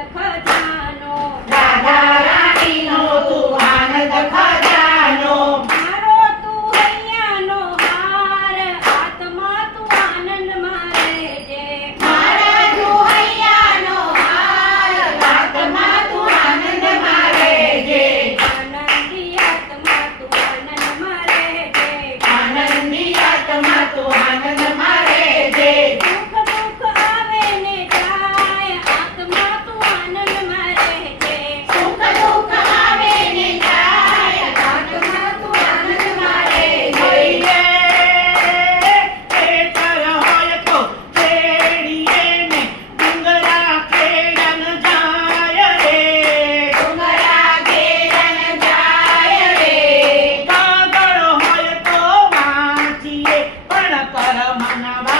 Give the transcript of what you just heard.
the curve. పరమనవా